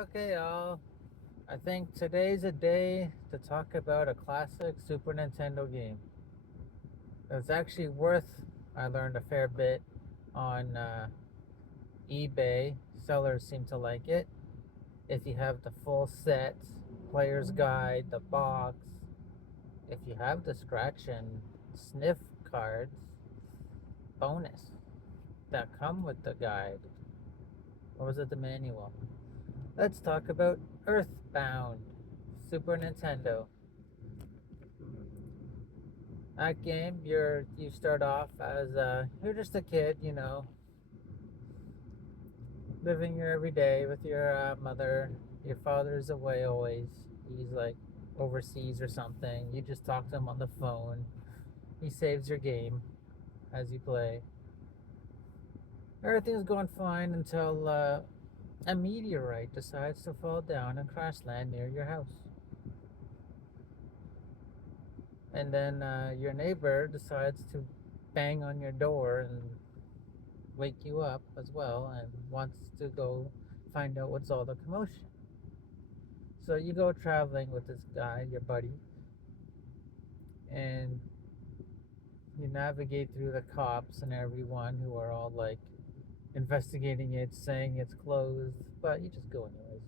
Okay, y'all. I think today's a day to talk about a classic Super Nintendo game. It's actually worth. I learned a fair bit on eBay. Sellers seem to like it. If you have the full set, player's guide, the box, if you have the scratch and sniff cards, bonus that come with the guide. Or was it the manual? Let's talk about Earthbound, Super Nintendo. That game, you start off as you're just a kid, living your every day with your mother. Your father's away always. He's like overseas or something. You just talk to him on the phone. He saves your game as you play. Everything's going fine until a meteorite decides to fall down and crash land near your house. And then your neighbor decides to bang on your door and wake you up as well and wants to go find out what's all the commotion. So you go traveling with this guy, your buddy, and you navigate through the cops and everyone who are all like investigating it, saying it's closed, but you just go anyways.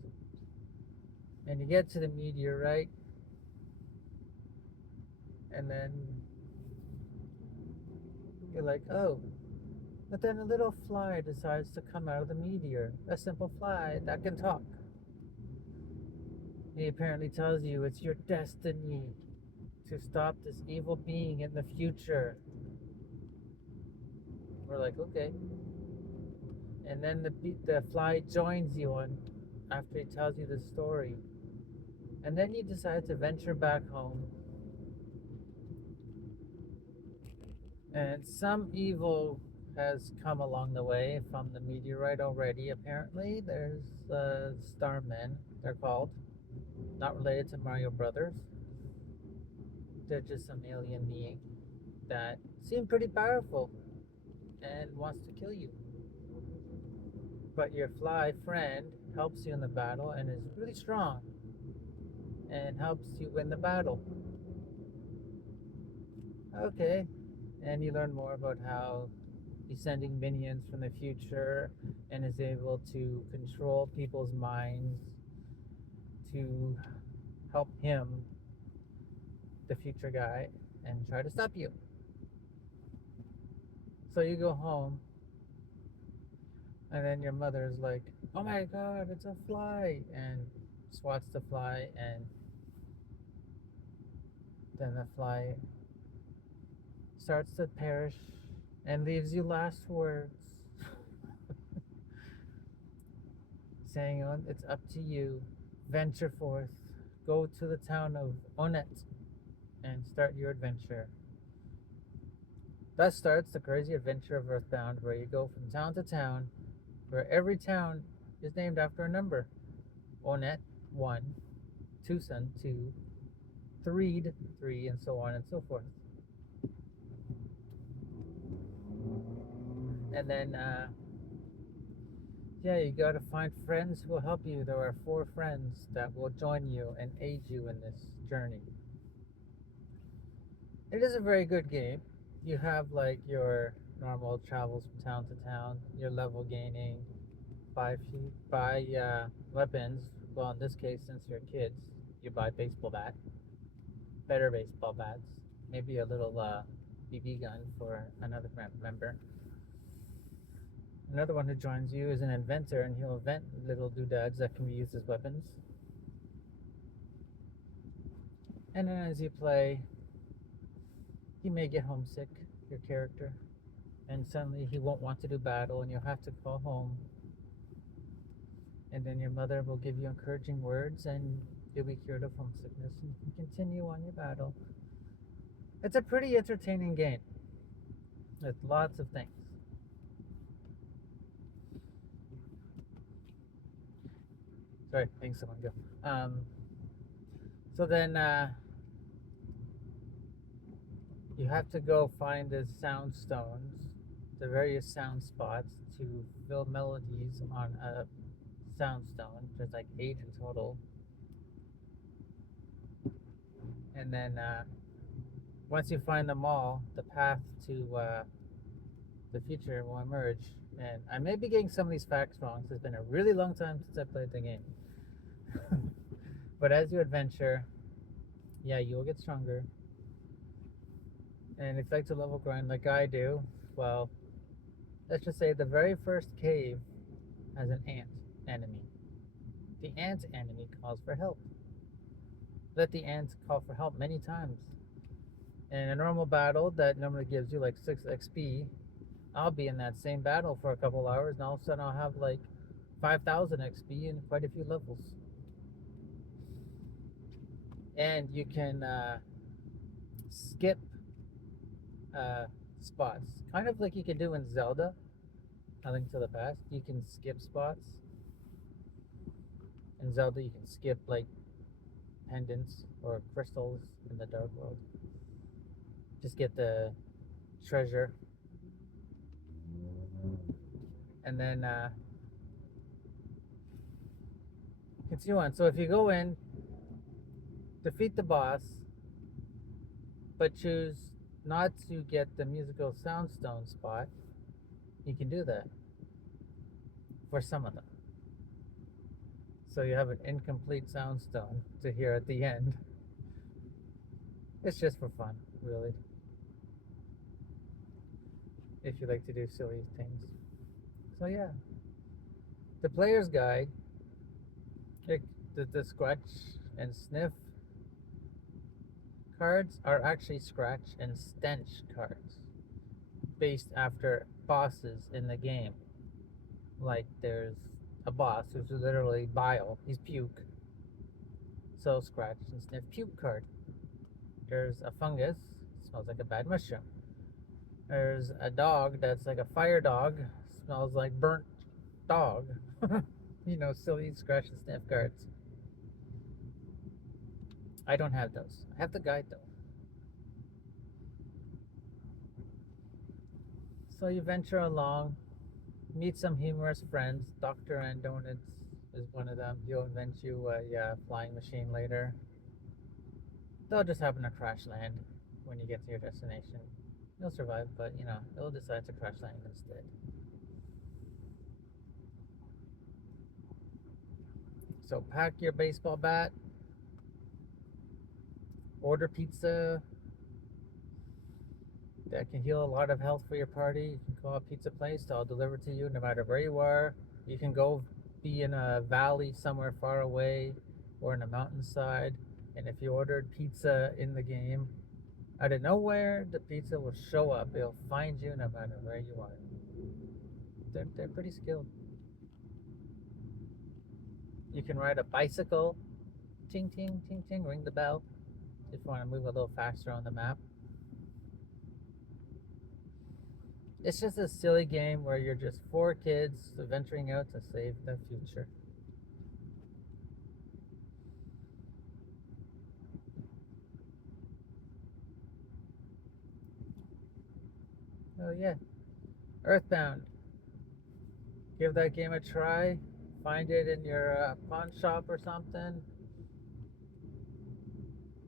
And you get to the meteorite, and then you're like, oh. But then a little fly decides to come out of the meteor. A simple fly that can talk. He apparently tells you it's your destiny to stop this evil being in the future. We're like, okay. And then the fly joins you on after he tells you the story. And then you decide to venture back home. And some evil has come along the way from the meteorite already, apparently. There's starmen, they're called. Not related to Mario Brothers. They're just some alien being that seem pretty powerful and wants to kill you. But your fly friend helps you in the battle and is really strong and helps you win the battle. Okay. And you learn more about how he's sending minions from the future and is able to control people's minds to help him, the future guy, and try to stop you. So you go home, and then your mother's like, oh my god, it's a fly, and swats the fly, and then the fly starts to perish and leaves you last words saying, oh, it's up to you. Venture forth. Go to the town of Onet and start your adventure. Thus starts the crazy adventure of Earthbound, where you go from town to town, where every town is named after a number. Onet, 1, Tucson, 2, Threed, 3, and so on and so forth. And then, yeah, you gotta find friends who will help you. There are 4 friends that will join you and aid you in this journey. It is a very good game. You have like your normal travels from town to town, your level gaining, buy weapons. Well, in this case, since you're kids, you buy baseball bat, better baseball bats, maybe a little BB gun for another member. Another one who joins you is an inventor, and he'll invent little doodads that can be used as weapons. And then as you play, he may get homesick, your character, and suddenly he won't want to do battle, and you'll have to call home. And then your mother will give you encouraging words, and you'll be cured of homesickness, and you can continue on your battle. It's a pretty entertaining game with lots of things. Sorry, making someone go. So then you have to go find the sound stones, the various sound spots to fill melodies on a sound stone. There's like 8 in total. And then once you find them all, the path to the future will emerge. And I may be getting some of these facts wrong, so it's been a really long time since I played the game. But as you adventure, yeah, you will get stronger. And if you like to level grind like I do, well, let's just say the very first cave has an ant enemy. The ant enemy calls for help. Let the ant call for help many times. In a normal battle that normally gives you like 6 XP, I'll be in that same battle for a couple hours, and all of a sudden I'll have like 5,000 XP and quite a few levels. And you can skip spots, kind of like you can do in Zelda, A Link to the Past. You can skip spots. In Zelda, you can skip like pendants or crystals in the Dark World. Just get the treasure. And then continue on. So if you go in, defeat the boss, but choose not to get the musical soundstone spot, you can do that for some of them. So you have an incomplete soundstone to hear at the end. It's just for fun, really. If you like to do silly things. So yeah. The player's guide, the scratch and sniff cards are actually scratch and stench cards based after bosses in the game. Like there's a boss who's literally bile, he's puke. So scratch and sniff puke card. There's a fungus, smells like a bad mushroom. There's a dog that's like a fire dog, smells like burnt dog. You know, silly scratch and sniff cards. I don't have those. I have the guide though. So you venture along, meet some humorous friends. Dr. Andonuts is one of them. He'll invent you a flying machine later. They'll just happen to crash land when you get to your destination. You'll survive, but you know, it'll decide to crash land instead. So pack your baseball bat, order pizza. That can heal a lot of health for your party. You can call a pizza place, they'll deliver to you no matter where you are. You can go be in a valley somewhere far away or in a mountainside. And if you ordered pizza in the game, out of nowhere, the pizza will show up. It'll find you no matter where you are. They're pretty skilled. You can ride a bicycle. Ting, ting, ting, ting, ring the bell if you want to move a little faster on the map. It's just a silly game where you're just 4 kids venturing out to save the future. Oh yeah, Earthbound. Give that game a try. Find it in your pawn shop or something.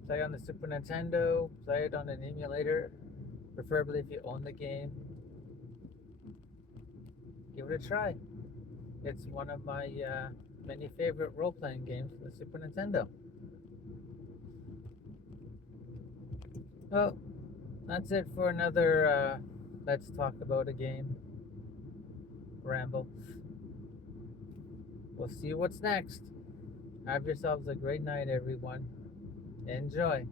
Play on the Super Nintendo. Play it on an emulator, preferably if you own the game. Give it a try. It's one of my many favorite role-playing games for the Super Nintendo. Well, that's it for another Let's Talk About a Game ramble. We'll see what's next. Have yourselves a great night, everyone. Enjoy.